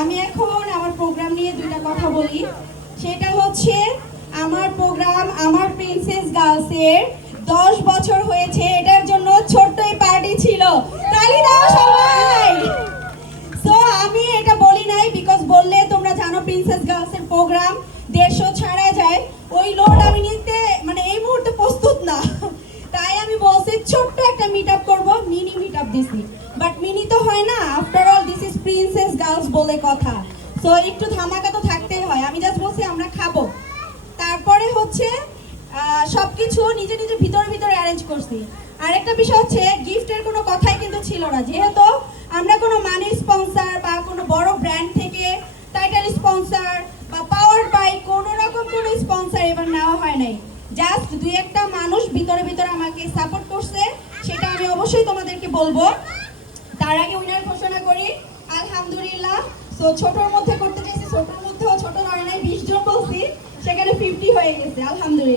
আমি এখন আমার প্রোগ্রাম নিয়ে দুইটা কথা বলি। সেটা হচ্ছে আমার প্রোগ্রাম আমার প্রিন্সেস গার্লসের 10 বছর হয়েছে, এটার জন্য ছোট্টই পার্টি ছিল। তালি দাও সবাই। সো আমি এটা বলি নাই বিকজ বললে তোমরা জানো প্রিন্সেস গার্লসের প্রোগ্রাম 150 ছাড়া যায়, ওই লোড আমি নিতে মানে এই মুহূর্তে প্রস্তুত না। তাই আমি বলছি ছোট্ট একটা মিট আপ করবো, মিনি মিট আপ দিছি। বাট মিনি তো হয় না, after all this is princess girls বলে কথা। সো একটু ধামাকা তো থাকতেই হয়। আমি জাস্ট বলছি আমরা খাবো, তারপরে হচ্ছে সবকিছু নিজে নিজে ভিতরে ভিতরে অ্যারেঞ্জ করছি। আরেকটা বিষয় হচ্ছে গিফটের কোনো কথাই কিন্তু ছিল না, যেহেতু আমরা কোনো মানি স্পন্সর বা কোনো বড় ব্র্যান্ড থেকে টাইটেল স্পন্সর বা পাওয়ার বাই কোনো রকম কোনো স্পন্সর এবার নেওয়া হয় নাই। জাস্ট দুই একটা মানুষ ভিতরে ভিতরে আমাকে সাপোর্ট করছে, সেটা আমি অবশ্যই তোমাদেরকে বলবো। তার আগে উইনার ঘোষণা করি, আলহামদুলিল্লাহ। সো ছোটর মধ্যে করতে চাইছি, ছোটর মধ্যেও ছোট হয় নাই, 20 জন বলছি, সেখানে 50 হয়ে গেছে, আলহামদুলিল্লাহ।